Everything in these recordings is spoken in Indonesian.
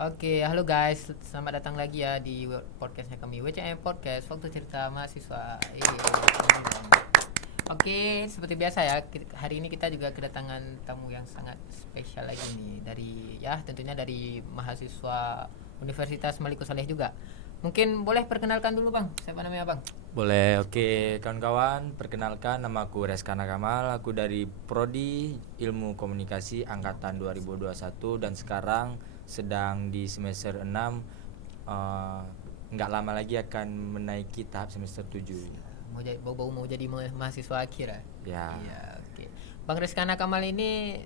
Oke, halo guys, selamat datang lagi ya di podcastnya kami WCM Podcast Waktu Cerita Mahasiswa. Oke, seperti biasa ya, hari ini kita juga kedatangan tamu yang sangat spesial lagi nih dari ya tentunya dari mahasiswa Universitas Maliku Saleh juga. Mungkin boleh perkenalkan dulu bang, siapa namanya bang? Boleh, oke kawan-kawan, perkenalkan nama aku Reskana Kamal, aku dari Prodi Ilmu Komunikasi Angkatan 2021 dan sekarang sedang di semester 6. eh, nggak lama lagi akan menaiki tahap semester 7. Mau jadi bau-bau mau jadi mahasiswa akhir ya? Ya, Iya, oke. Bang Rizkana Kamal ini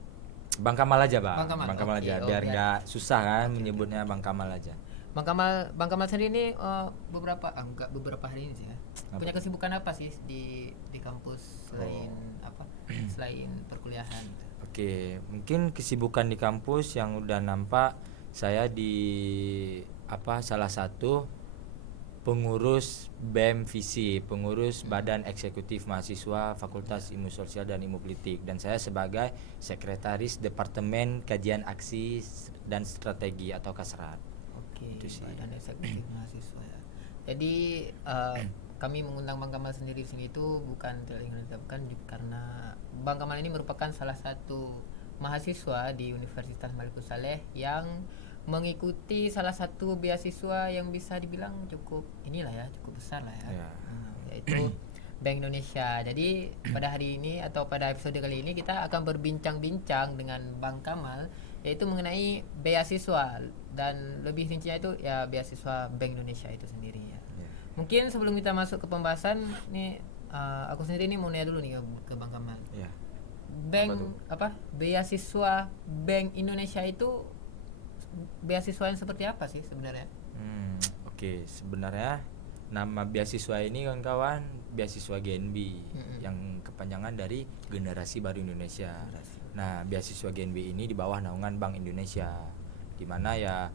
Bang Kamal aja Bang bang, Kamal, Bang Kamal oke, aja, oh biar biar, nggak susah kan oke oke menyebutnya oke. Bang Kamal aja. Bang Kamal sendiri ini enggak beberapa hari ini sih ya. Apa Punya tuh? kesibukan apa sih di kampus selain Oh. apa? Selain perkuliahan gitu. Oke, mungkin kesibukan di kampus yang udah nampak saya di salah satu pengurus BEM Visi, pengurus Badan Eksekutif Mahasiswa Fakultas Ilmu Sosial dan Ilmu Politik, dan saya sebagai sekretaris Departemen Kajian Aksi dan Strategi atau Kasrat. Oke, Itu sih. Badan Eksekutif Mahasiswa ya. Jadi kami mengundang Bang Kamal sendiri di sini itu bukan tidak ingin ditetapkan karena Bang Kamal ini merupakan salah satu mahasiswa di Universitas Maliku Saleh yang mengikuti salah satu beasiswa yang bisa dibilang cukup inilah ya, cukup besar lah ya. Ya. Yaitu Bank Indonesia. Jadi pada hari ini atau pada episode kali ini kita akan berbincang-bincang dengan Bang Kamal yaitu mengenai beasiswa dan lebih rincinya itu ya beasiswa Bank Indonesia itu sendiri ya. Ya. Mungkin sebelum kita masuk ke pembahasan nih aku sendiri nih mau nanya dulu nih ke Bang Kamal. Ya. Apa tuh? Bank apa? Beasiswa Bank Indonesia itu beasiswa yang seperti apa sih sebenarnya? Oke, sebenarnya nama beasiswa ini kawan-kawan beasiswa GNB Mm-mm. yang kepanjangan dari Generasi Baru Indonesia. Generasi. Nah, beasiswa GNB ini di bawah naungan Bank Indonesia, di mana ya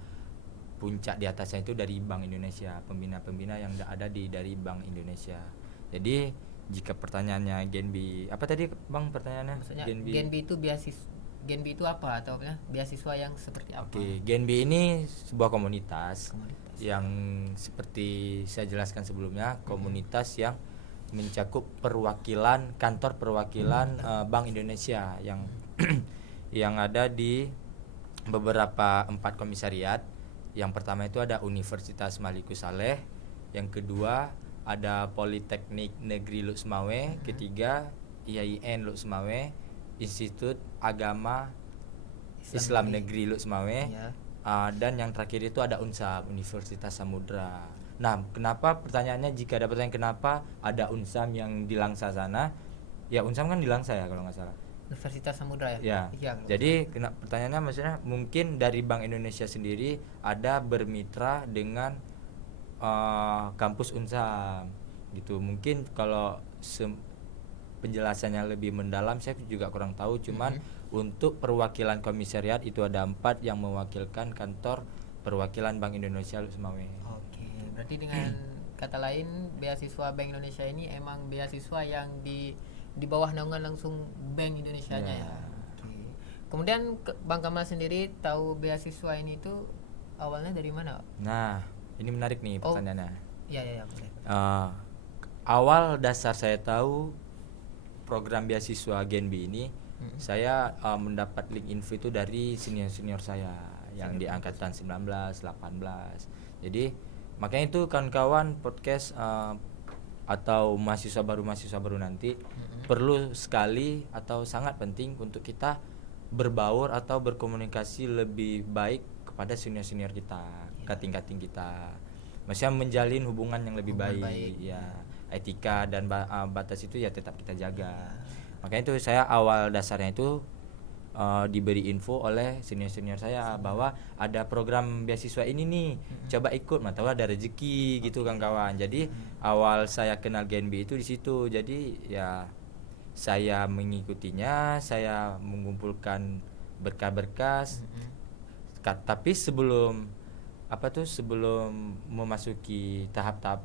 puncak di atasnya itu dari Bank Indonesia, pembina-pembina yang ada dari Bank Indonesia. Jadi jika pertanyaannya GNB apa tadi Bang pertanyaannya? Maksudnya GNB. Genbi itu apa atau ya, beasiswa yang seperti apa? Oke, GNB ini sebuah komunitas Komunitas. yang seperti saya jelaskan sebelumnya, komunitas yang mencakup perwakilan kantor perwakilan Bank Indonesia yang yang ada di beberapa 4 komisariat. Yang pertama itu ada Universitas Maliku Saleh, yang kedua ada Politeknik Negeri Luxmawe, ketiga IAIN Luxmawe, Institut Agama Islam Negeri Luxmawe, Ya. dan yang terakhir itu ada UNSAM Universitas Samudra. Nah, kenapa pertanyaannya jika ada pertanyaan kenapa ada UNSAM yang di Langsa sana? Ya UNSAM kan di Langsa ya kalau nggak salah. Universitas Samudra ya? Ya, Iya kalau nggak jadi pertanyaannya maksudnya mungkin dari Bank Indonesia sendiri ada bermitra dengan kampus UNSAM gitu. Mungkin kalau penjelasannya lebih mendalam saya juga kurang tahu. Cuman untuk perwakilan komisariat itu ada 4 yang mewakilkan kantor perwakilan Bank Indonesia Luxmawe. Oke, berarti dengan kata lain beasiswa Bank Indonesia ini emang beasiswa yang di bawah naungan langsung Bank Indonesianya Ya. ya. Oke. Kemudian Bang Kamal sendiri tahu beasiswa ini tuh awalnya dari mana? Nah, ini menarik nih Oh, pertanyaannya. iya iya boleh. Eh, awal dasar saya tahu program beasiswa Genbi ini, saya mendapat link info itu dari senior-senior saya yang di angkatan 19, 18. Jadi makanya itu kawan-kawan podcast atau mahasiswa baru nanti perlu sekali atau sangat penting untuk kita berbaur atau berkomunikasi lebih baik kepada senior-senior kita, kating-kating kita. Maksudnya menjalin hubungan yang lebih Hubungan baik, baik, ya. Etika dan batas itu ya tetap kita jaga. Makanya itu saya awal dasarnya itu diberi info oleh senior-senior saya bahwa ada program beasiswa ini nih, coba ikut, tahu ada rezeki gitu kawan-kawan. Jadi awal saya kenal GNB itu di situ. Jadi ya saya mengikutinya, saya mengumpulkan berkas-berkas. Tapi sebelum sebelum memasuki tahap-tahap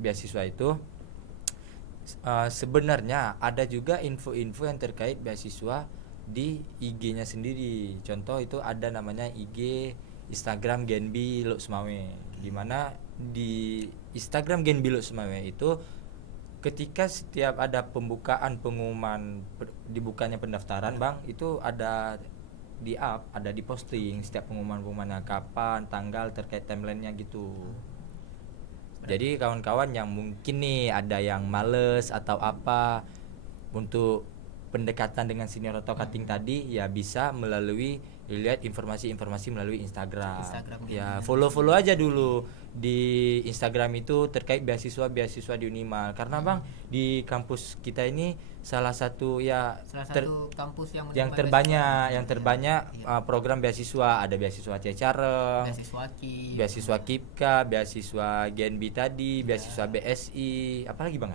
beasiswa itu, sebenarnya ada juga info-info yang terkait beasiswa di IG-nya sendiri. Contoh itu ada namanya IG Instagram Genbi Luk Sumawe. Di mana di Instagram Genbi Luk Sumawe itu ketika setiap ada pembukaan pengumuman dibukanya pendaftaran Bang, itu ada ada di posting setiap pengumumannya kapan, tanggal terkait timelinenya gitu. Jadi kawan-kawan yang mungkin nih ada yang males atau apa untuk pendekatan dengan senior atau cutting tadi, ya bisa melalui lihat informasi-informasi melalui Instagram. Ya follow aja dulu di Instagram itu terkait beasiswa di Unimal, karena Bang di kampus kita ini salah satu kampus yang terbanyak program beasiswa. Ada beasiswa Cecareng, beasiswa KIPKA, beasiswa Genbi tadi, beasiswa BSI, apalagi Bang?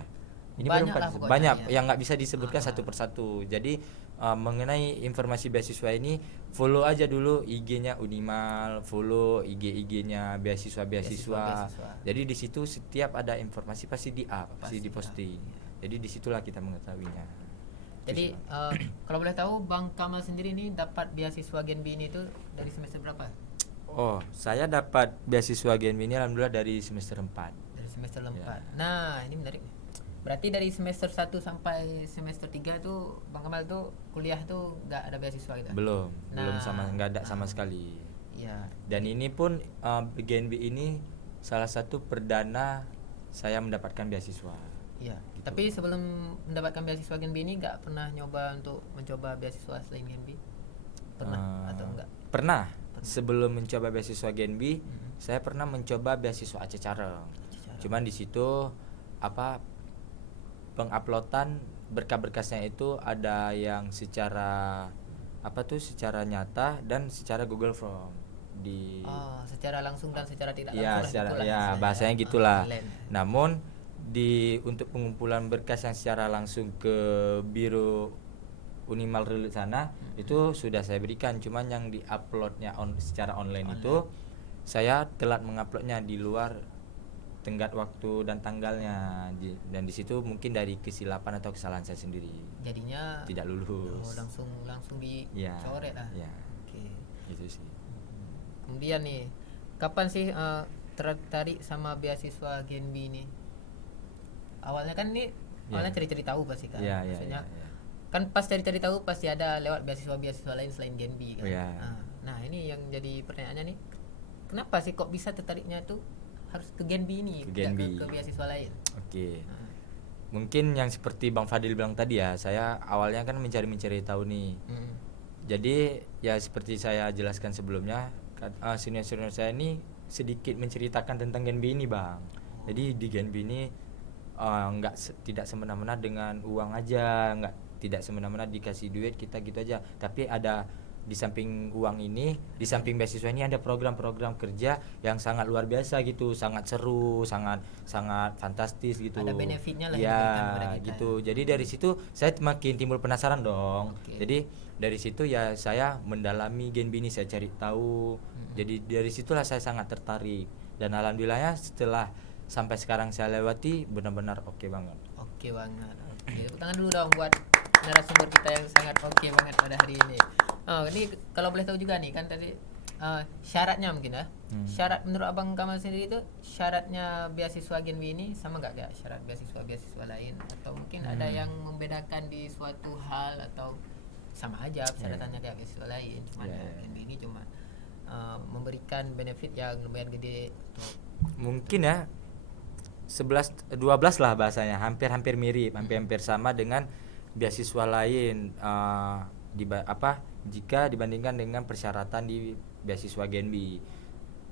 Ini banyak yang nggak bisa disebutkan satu persatu. Jadi mengenai informasi beasiswa ini, follow aja dulu IG-nya Unimal, follow IG-nya beasiswa. Jadi di situ setiap ada informasi pasti pasti diposting. Jadi disitulah kita mengetahuinya. Jadi kalau boleh tahu Bang Kamal sendiri ini dapat beasiswa Genbi ini tuh dari semester berapa? Oh, saya dapat beasiswa Genbi ini alhamdulillah dari semester 4. Dari semester 4. Ya. Nah, ini menarik. Berarti dari semester 1 sampai semester 3 tuh Bang Kamal tuh kuliah tuh nggak ada beasiswa gitu? Belum nggak ada sama sekali. Ya. Dan ini pun Genbi ini salah satu perdana saya mendapatkan beasiswa. Iya. Gitu. Tapi sebelum mendapatkan beasiswa Genbi ini nggak pernah mencoba beasiswa selain Genbi? Pernah atau enggak? Pernah. Sebelum mencoba beasiswa Genbi, saya pernah mencoba beasiswa Cecareng. Cuman di situ penguploadan berkas-berkasnya itu ada yang secara nyata dan secara Google Form secara langsung dan secara tidak langsung. Bahasanya gitulah. Namun untuk pengumpulan berkas yang secara langsung ke biro Unimal Relut sana itu sudah saya berikan, cuman yang diuploadnya secara online itu saya telat menguploadnya di luar tenggat waktu dan tanggalnya, dan di situ mungkin dari kesilapan atau kesalahan saya sendiri jadinya tidak lulus. Langsung dicoret lah. Oke. Gitu sih. Kemudian nih, kapan sih tertarik sama beasiswa Genbi ini? Awalnya kan cari-cari tahu pasti kan. Maksudnya kan pas cari-cari tahu pasti ada lewat beasiswa lain selain Genbi kan. Nah, ini yang jadi pertanyaannya nih, kenapa sih kok bisa tertariknya tuh harus ke Genbi ini, ke beasiswa lain? Oke. Mungkin yang seperti Bang Fadil bilang tadi ya, saya awalnya kan mencari tahu nih. Jadi ya seperti saya jelaskan sebelumnya, senior saya ini sedikit menceritakan tentang Genbi ini Bang. Jadi di Genbi ini tidak semena-mena dengan uang aja, tidak semena-mena dikasih duit kita gitu aja, tapi ada di samping uang ini, di samping beasiswa ini ada program-program kerja yang sangat luar biasa gitu, sangat seru, sangat fantastis gitu. Ada benefitnya lah ya gitu. Jadi dari situ saya makin timbul penasaran dong. Jadi dari situ ya saya mendalami Genbi ini, saya cari tahu. Jadi dari situlah saya sangat tertarik, dan alhamdulillahnya setelah sampai sekarang saya lewati benar-benar oke banget. Oke, tepuk tangan dulu dong buat narasumber kita yang sangat oke banget pada hari ini. Ini kalau boleh tahu juga nih kan tadi syaratnya mungkin ya. Syarat menurut Abang Kamal sendiri itu, syaratnya beasiswa Genbi ini sama nggak kayak syarat beasiswa lain, atau mungkin ada yang membedakan di suatu hal, atau sama aja persyaratannya kayak beasiswa lain, cuman Genbi ini cuma memberikan benefit yang lumayan gede. Mungkin ya 11-12 lah bahasanya, hampir mirip, hampir sama dengan beasiswa lain jika dibandingkan dengan persyaratan di beasiswa Genbi.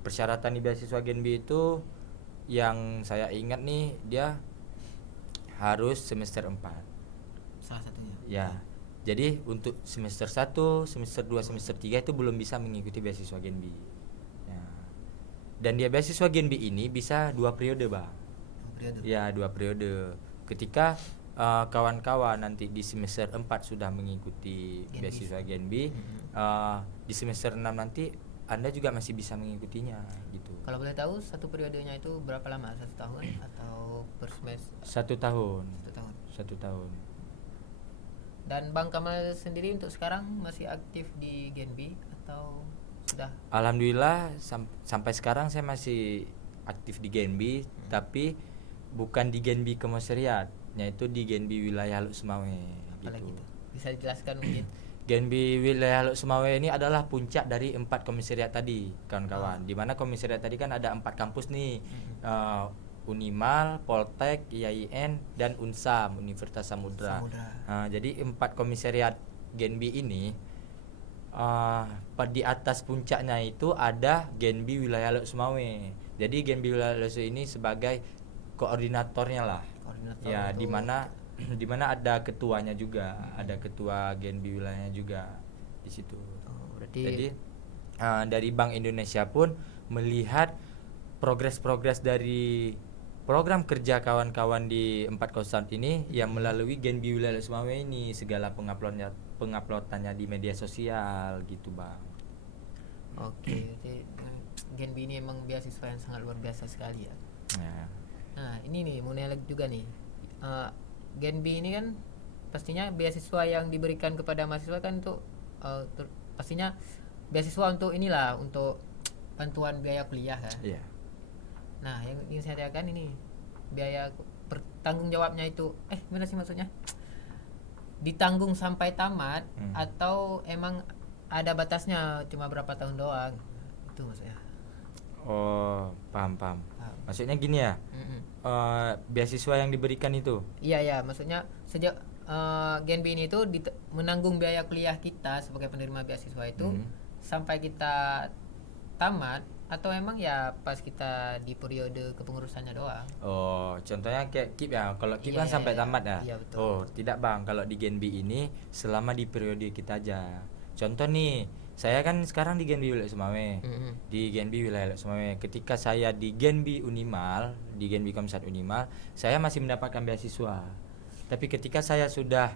Persyaratan di beasiswa Genbi itu yang saya ingat nih, dia harus semester 4 salah satunya. Ya. Jadi untuk semester 1, semester 2, semester 3 itu belum bisa mengikuti beasiswa Genbi. Dan dia beasiswa Genbi ini bisa 2 periode, Bang. 2 periode. Ketika kawan-kawan nanti di semester 4 sudah mengikuti beasiswa Genbi, di semester 6 nanti Anda juga masih bisa mengikutinya gitu. Kalau boleh tahu satu periodenya itu berapa lama? 1 tahun atau per semester? 1 tahun. 1 tahun. 1 tahun. Dan Bang Kamal sendiri untuk sekarang masih aktif di Genbi atau sudah? Alhamdulillah sampai sekarang saya masih aktif di Genbi, tapi bukan di Genbi Komisariat, yaitu di Genbi wilayah Haluk Sumawe Apalagi gitu. itu bisa dijelaskan mungkin? Genbi wilayah Haluk Sumawe ini adalah puncak dari 4 komisariat tadi, kawan-kawan. Ah. Di mana komisariat tadi kan ada 4 kampus nih. Mm-mm. Unimal, Poltek, IAIN, dan Unsam, Universitas Samudra. Jadi 4 komisariat Genbi ini di atas puncaknya itu ada Genbi wilayah Haluk Sumawe. Jadi Genbi wilayah Haluk Sumawe ini sebagai koordinatornya lah. Koordinator Ya, itu. di mana ada ketuanya juga, ada ketua Genbi wilayahnya juga di situ. Berarti Jadi dari Bank Indonesia pun melihat progres-progres dari program kerja kawan-kawan di 4 kosan ini yang melalui Genbi wilayah Sumawe ini, segala penguploadannya di media sosial gitu, Bang. oke, jadi Genbi ini emang beasiswa yang sangat luar biasa sekali ya. Ya. Nah ini nih mau nanya lagi juga nih, Genbi ini kan pastinya beasiswa yang diberikan kepada mahasiswa kan untuk pastinya beasiswa untuk inilah, untuk bantuan biaya kuliah kan. Iya. Nah yang ingin saya tanyakan ini, biaya bertanggung jawabnya itu gimana sih maksudnya, ditanggung sampai tamat atau emang ada batasnya cuma berapa tahun doang, itu maksudnya? Oh, paham. Paham. Maksudnya gini ya. Mm-mm. Beasiswa yang diberikan itu. Iya maksudnya sejak Genbi ini tuh menanggung biaya kuliah kita sebagai penerima beasiswa itu sampai kita tamat, atau emang ya pas kita di periode kepengurusannya doang? Oh, contohnya kayak KIP ya. Kalau KIP Iya, kan sampai iya. tamat ya. Iya, betul. Oh, tidak, Bang. Kalau di Genbi ini selama di periode kita aja. Contoh nih, saya kan sekarang di Genbi wilayah Sumawe. Mm-mm. Di Genbi wilayah Sumawe. Ketika saya di Genbi Unimal, di Genbi Komsat Unimal, saya masih mendapatkan beasiswa. Tapi ketika saya sudah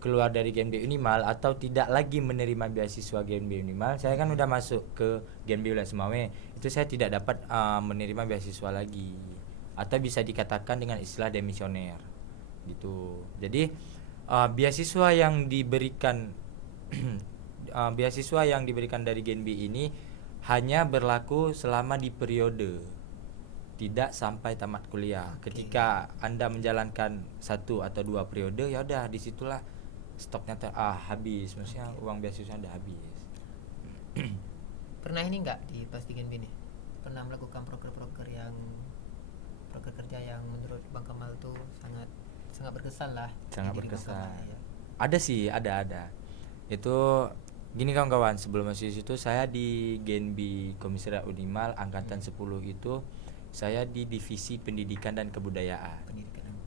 keluar dari Genbi Unimal atau tidak lagi menerima beasiswa Genbi Unimal, saya kan udah masuk ke Genbi wilayah Sumawe, itu saya tidak dapat menerima beasiswa lagi, atau bisa dikatakan dengan istilah demisioner gitu. Jadi beasiswa yang diberikan beasiswa yang diberikan dari Genbi ini hanya berlaku selama di periode, tidak sampai tamat kuliah. Ketika Anda menjalankan 1 atau 2 periode, ya udah disitulah stoknya habis, maksudnya uang beasiswa udah habis. Pernah ini enggak di pas di Genbi ini pernah melakukan proker kerja yang menurut Bang Kamal tuh sangat berkesan lah? Sangat di diri Bang berkesan. Kamal, ya. Ada sih, ada. Itu gini kawan-kawan, sebelum masuk situ saya di Genbi Komisariat Unimal angkatan 10 itu saya di divisi pendidikan dan kebudayaan.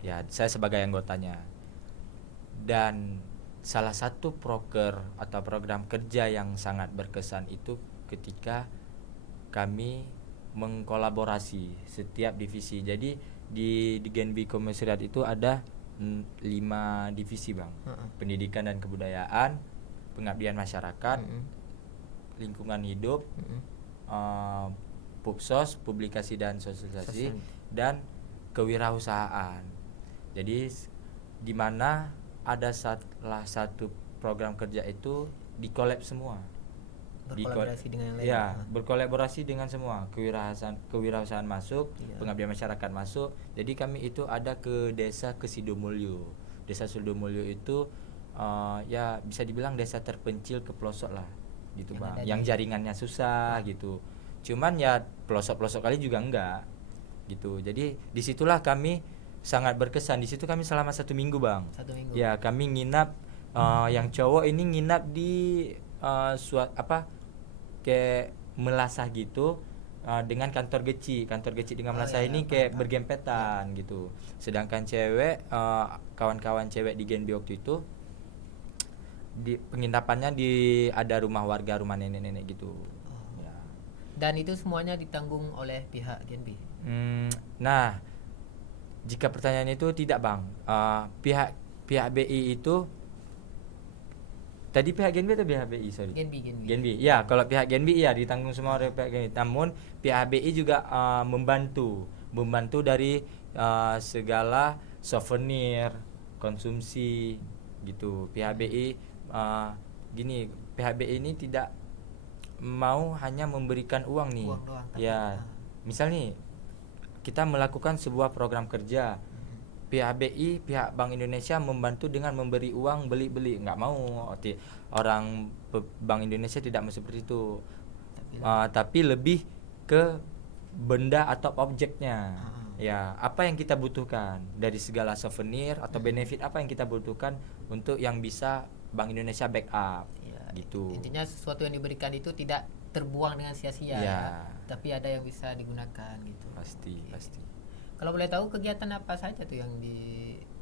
Ya, saya sebagai anggotanya. Dan salah satu proker atau program kerja yang sangat berkesan itu ketika kami mengkolaborasi setiap divisi. Jadi di Genbi Komisariat itu ada 5 divisi, Bang. Pendidikan dan kebudayaan, pengabdian masyarakat, lingkungan hidup, Pupsos, publikasi dan sosialisasi, dan kewirausahaan. Jadi di mana ada salah satu program kerja itu dikolab semua. Berkolaborasi dengan yang lain. Ya, berkolaborasi dengan semua. Kewirausahaan masuk, pengabdian masyarakat masuk. Jadi kami itu ada ke desa Sidomulyo. Desa Sidomulyo itu ya bisa dibilang desa terpencil ke pelosok lah, gitu, Bang. Yang jaringannya susah gitu. Cuman ya pelosok-pelosok kali juga enggak gitu. Jadi disitulah kami sangat berkesan. Di situ kami selama 1 minggu, Bang. 1 minggu. Ya, kami nginap yang cowok ini nginap di kayak melasah gitu, dengan kantor geci dengan melasah ini kayak bergempetan gitu. Sedangkan cewek, kawan-kawan cewek di Genbi waktu itu di penginapannya ada rumah warga, rumah nenek-nenek gitu. Dan itu semuanya ditanggung oleh pihak Genbi. Nah, jika pertanyaan itu tidak, Bang. Pihak BI itu tadi pihak Genbi atau pihak BI? Sorry. Genbi. Ya, kalau pihak Genbi ya ditanggung semua oleh pihak Genbi. Namun pihak BI juga membantu dari segala souvenir, konsumsi gitu. Pihak BI pihak BI ini tidak mau hanya memberikan uang nih. Uang doang, tapi, Ya, misal nih kita melakukan sebuah program kerja, pihak BI, pihak Bank Indonesia membantu dengan memberi uang beli-beli, nggak mau. Orang Bank Indonesia tidak mau seperti itu. Tapi lebih ke benda atau objeknya. Ya, apa yang kita butuhkan dari segala souvenir atau benefit apa yang kita butuhkan untuk yang bisa Bank Indonesia backup. Ya, Gitu. intinya sesuatu yang diberikan itu tidak terbuang dengan sia-sia, Ya. tapi ada yang bisa digunakan gitu. Pasti. Kalau boleh tahu kegiatan apa saja tuh yang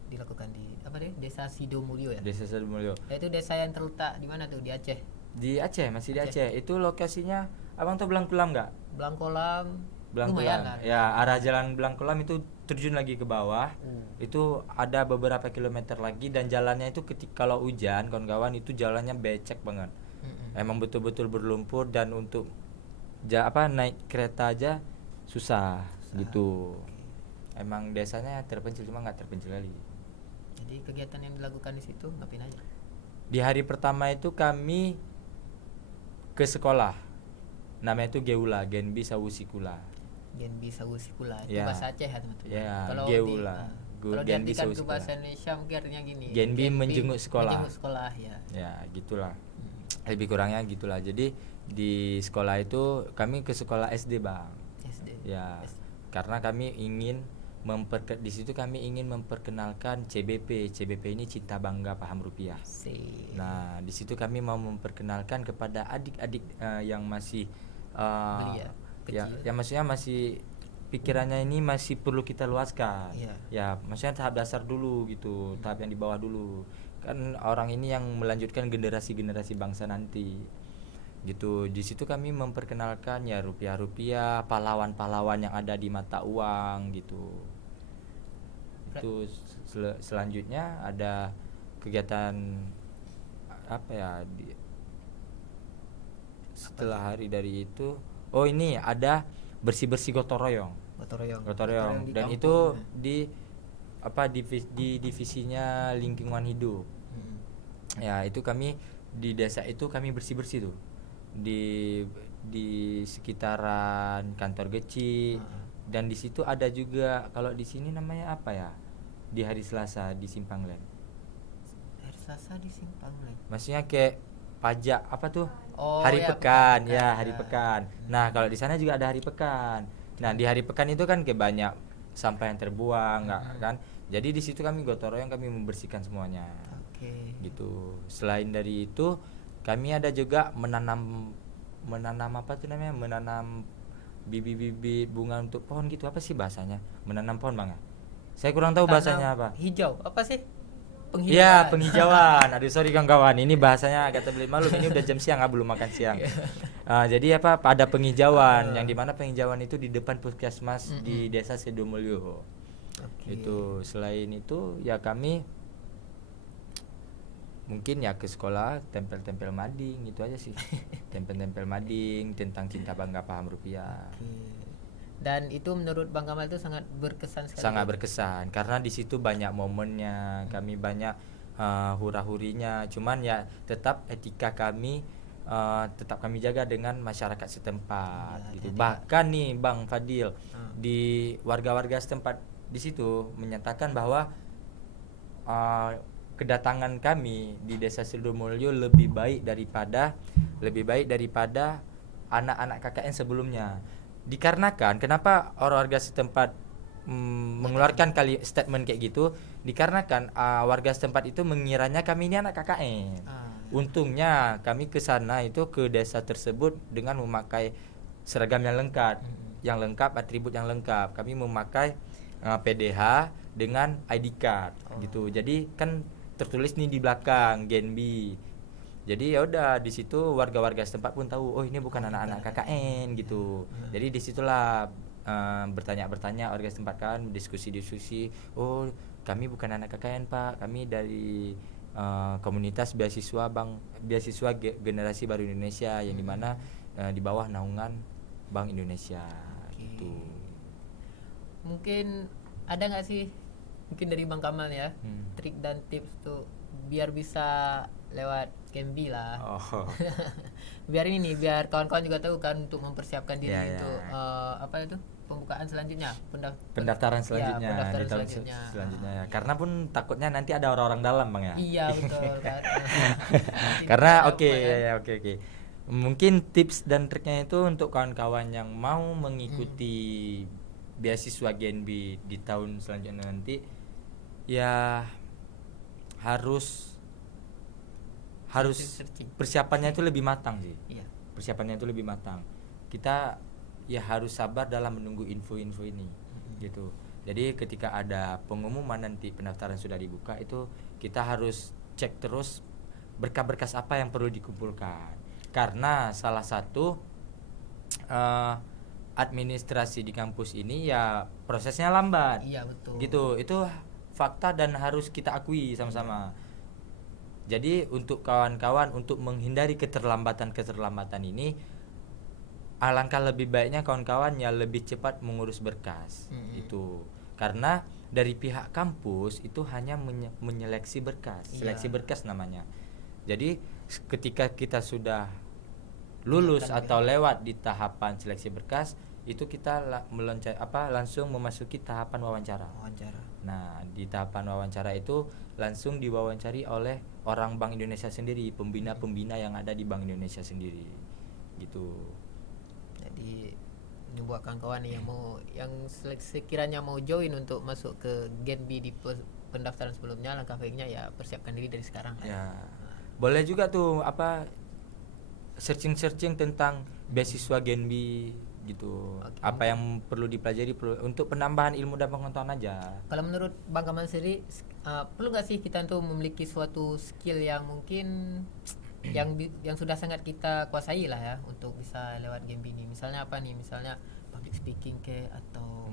dilakukan di apa deh, Desa Sidomulyo ya? Desa Sidomulyo. Ya, itu desa yang terletak di mana tuh, di Aceh? Di Aceh, masih di Aceh. Aceh. Itu lokasinya Abang tahu Blangkulam nggak? Blangkolam. Blangkulam. Lumayan lah. Ya, arah jalan Blangkulam itu terjun lagi ke bawah. Itu ada beberapa kilometer lagi dan jalannya itu ketika kalau hujan kawan-kawan itu jalannya becek banget. Emang betul-betul berlumpur dan untuk naik kereta aja susah. Gitu. Emang desanya terpencil cuma nggak terpencil kali. Jadi kegiatan yang dilakukan di situ ngapain aja? Di hari pertama itu kami ke sekolah. Namanya itu Geula, Genbi Sawusikula. Genbi Sawusikula itu Ya. bahasa Aceh ya teman-teman. Ya, Kalau Geula. kalau Genbi diartikan ke Sawusikula. bahasa Indonesia mungkin artinya gini. Genbi menjenguk sekolah. Menjenguk sekolah ya. Ya, gitulah. Lebih kurangnya gitulah. Jadi di sekolah itu kami ke sekolah SD, Bang. SD. Ya. Karena kami ingin di situ kami ingin memperkenalkan CBP. CBP ini Cinta Bangga Paham Rupiah. Nah, di situ kami mau memperkenalkan kepada adik-adik yang masih Belia, ya, kecil. yang maksudnya masih pikirannya ini masih perlu kita luaskan. Iya. Ya, maksudnya tahap dasar dulu gitu, tahap yang di bawah dulu. Kan orang ini yang melanjutkan generasi-generasi bangsa nanti. Gitu. Di situ kami memperkenalkan ya rupiah-rupiah, pahlawan-pahlawan yang ada di mata uang gitu. Itu selanjutnya ada kegiatan apa ya setelah hari dari itu. Oh, ini ada bersih-bersih gotong royong. Gotong royong Dan kampung. itu di divisinya lingkungan hidup. Ya, itu kami di desa itu kami bersih-bersih tuh. Di sekitaran kantor Geci. Dan di situ ada juga kalau di sini namanya apa ya? Di hari Selasa di Simpang Lem. Hari Selasa di Simpang Lem. Maksudnya kayak pajak apa tuh? Oh, Hari ya, pekan, pekan, ya ya. hari pekan. Nah, kalau di sana juga ada hari pekan. Nah, di hari pekan itu kan kayak banyak sampah yang terbuang, nggak kan? Jadi di situ kami gotong royong, kami membersihkan semuanya. Oke. Gitu. Selain dari itu, kami ada juga menanam apa tuh namanya? Menanam bibit-bibit bunga untuk pohon gitu. Apa sih bahasanya? Menanam pohon, Bang. Saya kurang tahu bahasanya apa. Hijau. Apa sih? Iya, penghijauan. Aduh, sorry kawan-kawan. Ini bahasanya agak terbelit malu. Ini udah jam siang, belum makan siang. Jadi apa? Pada penghijauan, yang dimana penghijauan itu di depan puskesmas di Desa Sidomulyo. Itu selain itu ya kami mungkin ya ke sekolah tempel-tempel mading itu aja sih. Tempel-tempel mading tentang cinta bangga paham rupiah. Dan itu menurut Bang Kamal itu sangat berkesan sekali. Sangat berkesan karena di situ banyak momennya, kami banyak hura-hurinya. Cuman ya tetap etika kami tetap kami jaga dengan masyarakat setempat gitu. Bahkan nih Bang Fadil di warga-warga setempat di situ menyatakan bahwa kedatangan kami di Desa Sidomulyo lebih baik daripada anak-anak KKN sebelumnya. Dikarenakan kenapa orang warga setempat mengeluarkan statement kayak gitu, dikarenakan warga setempat itu mengiranya kami ini anak KKN. Untungnya kami ke sana itu ke desa tersebut dengan memakai seragam yang lengkap, atribut yang lengkap. Kami memakai PDH dengan ID card gitu. Jadi kan tertulis nih di belakang Genbi. Jadi ya udah di situ warga-warga setempat pun tahu, oh ini bukan anak-anak KKN gitu. Jadi disitulah bertanya warga setempat kan, diskusi. Oh kami bukan anak KKN Pak, kami dari komunitas beasiswa generasi baru Indonesia yang dimana di bawah naungan Bank Indonesia. Gitu. Mungkin ada nggak sih mungkin dari Bang Kamal ya trik dan tips tuh biar bisa lewat Genbi lah. Oh. Biar ini nih, biar kawan-kawan juga tahu kan untuk mempersiapkan diri Ya, ya. untuk apa itu pembukaan selanjutnya, Pendaftaran selanjutnya ya, pendaftaran di tahun selanjutnya. selanjutnya ya. Iya. Karena pun takutnya nanti ada orang-orang dalam Bang ya. Iya betul kan. Nanti Karena ada oke apa kan? ya, oke. Mungkin tips dan triknya itu untuk kawan-kawan yang mau mengikuti beasiswa GNB di tahun selanjutnya nanti ya harus Searching. persiapannya itu lebih matang sih. Iya. Persiapannya itu lebih matang. Kita ya harus sabar dalam menunggu info-info ini gitu. Jadi ketika ada pengumuman nanti pendaftaran sudah dibuka, itu kita harus cek terus berkas-berkas apa yang perlu dikumpulkan. Karena salah satu administrasi di kampus ini ya prosesnya lambat. Iya betul. Gitu. Itu fakta dan harus kita akui sama-sama. Jadi untuk kawan-kawan, untuk menghindari keterlambatan ini, alangkah lebih baiknya kawan-kawan ya lebih cepat mengurus berkas. Itu karena dari pihak kampus itu hanya menyeleksi berkas, seleksi berkas namanya. Jadi ketika kita sudah lulus atau lewat di tahapan seleksi berkas, itu kita langsung memasuki tahapan wawancara. Nah, di tahapan wawancara itu langsung diwawancari oleh orang Bank Indonesia sendiri, pembina-pembina yang ada di Bank Indonesia sendiri. Gitu. Jadi ini buat kawan-kawan nih yang sekiranya mau join untuk masuk ke Genbi di pendaftaran sebelumnya, langkah baiknya ya persiapkan diri dari sekarang. Ya. Boleh juga tuh searching tentang beasiswa Genbi gitu. Oke. Apa yang perlu dipelajari untuk penambahan ilmu dan pengetahuan aja. Kalau menurut Bang Kamal sendiri, perlu nggak sih kita untuk memiliki suatu skill yang mungkin yang sudah sangat kita kuasai lah ya untuk bisa lewat game ini? Misalnya apa nih? Misalnya public speaking atau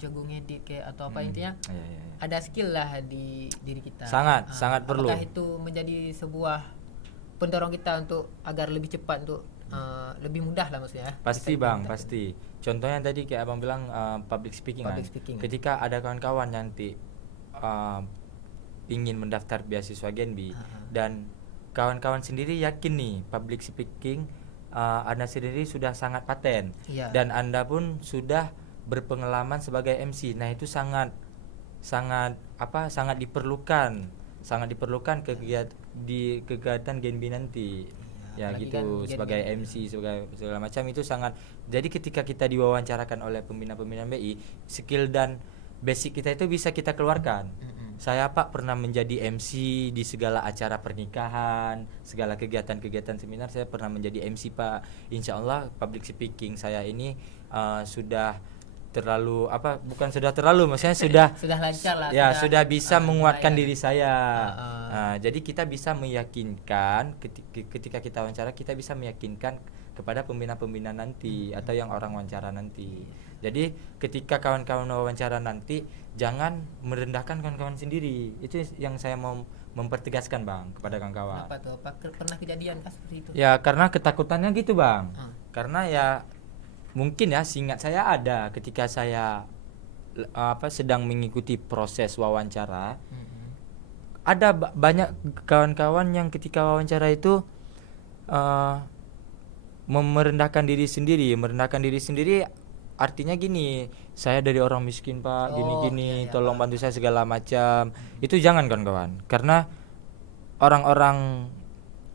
jago ngedit atau apa, intinya ada skill lah di diri kita. Sangat perlu. Apakah itu menjadi sebuah pendorong kita untuk agar lebih cepat untuk lebih mudah lah maksudnya? Pasti Bang, pasti. Contohnya tadi kayak Abang bilang public speaking kan. Ketika ada kawan-kawan nanti ingin mendaftar beasiswa Genbi dan kawan-kawan sendiri yakin nih public speaking Anda sendiri sudah sangat paten dan Anda pun sudah berpengalaman sebagai MC. Nah, itu sangat diperlukan di kegiatan Genbi nanti. Ya gitu, sebagai MC segala macam itu sangat. Jadi ketika kita diwawancarakan oleh pembina-pembina BI, skill dan basic kita itu bisa kita keluarkan. Saya Pak pernah menjadi MC di segala acara pernikahan, segala kegiatan-kegiatan seminar saya pernah menjadi MC Pak. Insya Allah public speaking saya ini sudah maksudnya sudah lancar lah. Ya, sudah bisa menguatkan diri saya. Jadi kita bisa meyakinkan ketika kita wawancara, kita bisa meyakinkan kepada pembina-pembina nanti atau yang orang wawancara nanti. Jadi ketika kawan-kawan wawancara nanti jangan merendahkan kawan-kawan sendiri. Itu yang saya mau mempertegaskan Bang kepada kawan-kawan. Apa tuh? Pernah kejadian kan seperti itu? Ya karena ketakutannya gitu Bang. Karena ya mungkin ya seingat saya ada ketika saya sedang mengikuti proses wawancara, ada banyak kawan-kawan yang ketika wawancara itu merendahkan diri sendiri artinya gini, saya dari orang miskin Pak, gini-gini, tolong bantu saya segala macam. Itu jangan kawan-kawan, karena orang-orang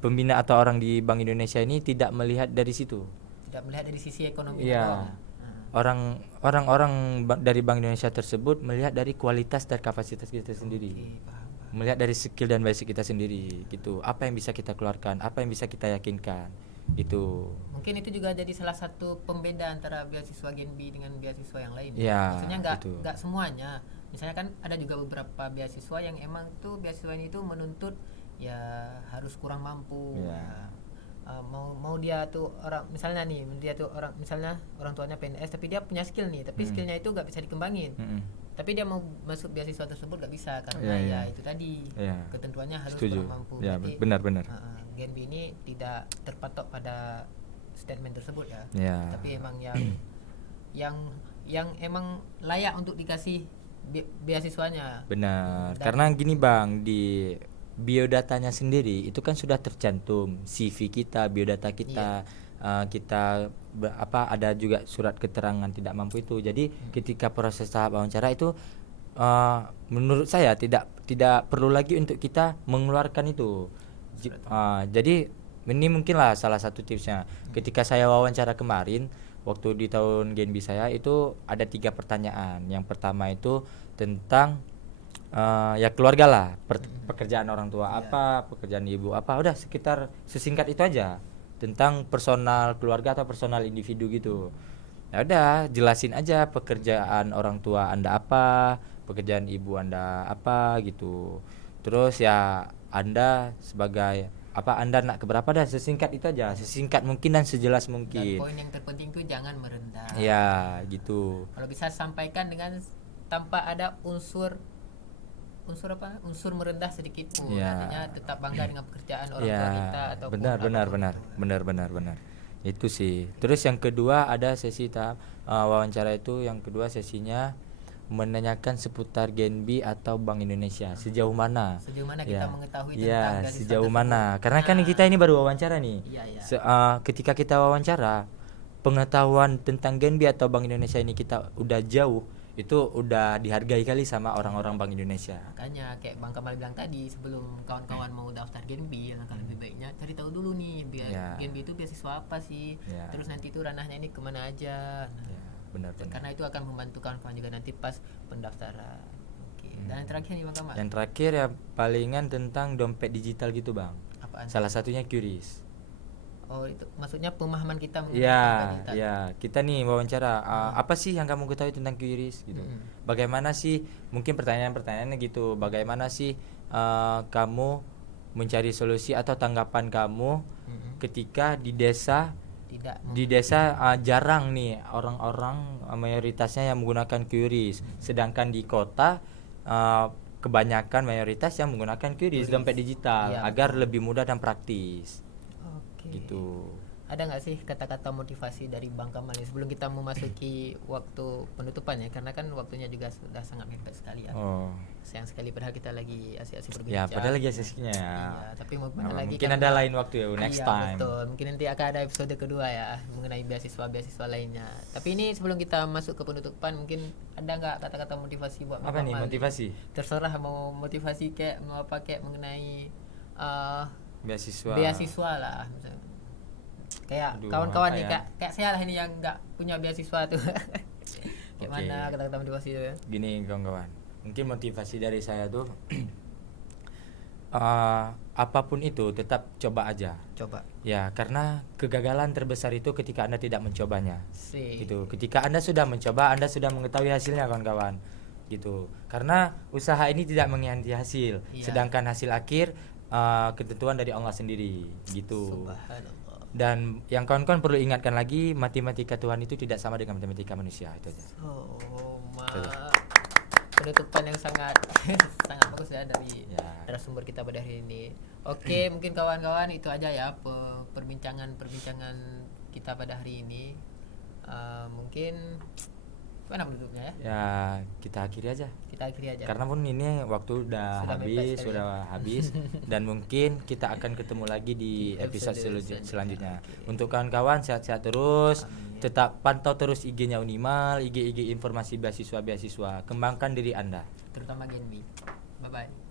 pembina atau orang di Bank Indonesia ini tidak melihat dari situ. Tidak melihat dari sisi ekonomi. Iya. Orang-orang dari Bank Indonesia tersebut melihat dari kualitas dan kapasitas kita sendiri. Melihat dari skill dan basic kita sendiri gitu. Apa yang bisa kita keluarkan, apa yang bisa kita yakinkan. Itu. Mungkin itu juga jadi salah satu pembeda antara beasiswa Genbi dengan beasiswa yang lain. Ya, maksudnya enggak semuanya. Misalnya kan ada juga beberapa beasiswa yang emang tuh beasiswa ini tuh menuntut ya harus kurang mampu. Ya. Mau dia tuh misalnya orang tuanya PNS tapi dia punya skill nih, tapi skillnya itu nggak bisa dikembangin, tapi dia mau masuk beasiswa tersebut nggak bisa karena itu tadi ketentuannya harus kurang mampu. Jadi benar-benar Genbi ini tidak terpatok pada statement tersebut ya. Tapi emang yang emang layak untuk dikasih beasiswanya. Benar. Karena gini Bang, di biodatanya sendiri itu kan sudah tercantum CV kita, biodata kita, kita ada juga surat keterangan tidak mampu itu. Jadi ketika proses tahap wawancara itu menurut saya tidak perlu lagi untuk kita mengeluarkan itu. Jadi ini mungkinlah salah satu tipsnya. Ketika saya wawancara kemarin waktu di tahun Genbi saya itu ada 3 pertanyaan. Yang pertama itu tentang ya keluarga lah, pekerjaan orang tua apa, pekerjaan ibu apa, udah sekitar sesingkat itu aja tentang personal keluarga atau personal individu gitu. Ya udah jelasin aja pekerjaan orang tua Anda apa, pekerjaan ibu Anda apa gitu. Terus ya Anda sebagai apa, Anda nak keberapa, dah sesingkat itu aja, sesingkat mungkin dan sejelas Dan mungkin. poin yang terpenting tuh jangan merendah. Ya gitu. Kalau bisa sampaikan dengan tanpa ada unsur merendah sedikit pun. Ya. Artinya tetap bangga dengan pekerjaan orang tua Ya, kita atau benar. Itu sih. Terus yang kedua ada sesi tahap wawancara itu, yang kedua sesinya menanyakan seputar Genbi atau Bank Indonesia. Sejauh mana kita mengetahui tentang ya, garis sejauh tersebut. mana. Karena kan kita ini baru wawancara nih. Ketika kita wawancara, pengetahuan tentang Genbi atau Bank Indonesia ini kita udah jauh, itu udah dihargai kali sama orang-orang Bank Indonesia. Makanya kayak Bang Kamal bilang tadi, sebelum kawan-kawan mau daftar Genbi, langkah lebih baiknya cari tahu dulu nih Genbi itu beasiswa apa sih, terus nanti itu ranahnya ini kemana aja. Benar. Karena itu akan membantu kawan-kawan juga nanti pas pendaftaran. Dan yang terakhir nih Bang Kamal. Yang terakhir ya palingan tentang dompet digital gitu Bang. Apaan? Salah satunya QRIS. Oh itu maksudnya pemahaman kita mengenai dompet digital. Ya, kita nih wawancara, apa sih yang kamu ketahui tentang QRIS gitu. Bagaimana sih, mungkin pertanyaan-pertanyaannya gitu, bagaimana sih kamu mencari solusi atau tanggapan kamu ketika di desa jarang nih orang-orang mayoritasnya yang menggunakan QRIS, sedangkan di kota kebanyakan mayoritas yang menggunakan QRIS, dompet digital, agar lebih mudah dan praktis. Gitu. Ada nggak sih kata-kata motivasi dari Bang Kamal sebelum kita memasuki waktu penutupan ya, karena kan waktunya juga sudah sangat mepet sekali ya. Sayang sekali padahal kita lagi asik-asik berbincang. Ya, padahal lagi asiknya ya. Iya, tapi lagi mungkin ada lain waktu ya, next time. Betul. Mungkin nanti akan ada episode kedua ya mengenai beasiswa lainnya. Tapi ini sebelum kita masuk ke penutupan, mungkin ada nggak kata-kata motivasi buat Bang Kamal? Apa nih motivasi? Terserah mau motivasi kayak mau apa, kayak mengenai beasiswa lah misalnya. Kayak kawan-kawan nih kayak saya lah ini yang nggak punya beasiswa tuh. Kayak mana kata-kata motivasi itu ya? Gini kawan-kawan, mungkin motivasi dari saya tuh apapun itu tetap coba aja. Ya, karena kegagalan terbesar itu ketika Anda tidak mencobanya. Gitu. Ketika Anda sudah mencoba, Anda sudah mengetahui hasilnya kawan-kawan. Gitu. Karena usaha ini tidak mengkhianati hasil, sedangkan hasil akhir ketentuan dari Allah sendiri. Gitu. Subhanallah. Dan yang kawan-kawan perlu ingatkan lagi, matematika Tuhan itu tidak sama dengan matematika manusia. Itu aja. Penutupan yang sangat sangat bagus ya dari narasumber kita pada hari ini. Oke, mungkin kawan-kawan itu aja ya perbincangan kita pada hari ini. Mungkin mana penutupnya ya? Ya, kita akhiri aja. Karena pun ini waktu sudah habis dan mungkin kita akan ketemu lagi di episode selanjutnya. Untuk kawan-kawan sehat-sehat terus. Tetap pantau terus IG-nya Unimal, IG informasi beasiswa. Kembangkan diri Anda. Terutama Genbi. Bye bye.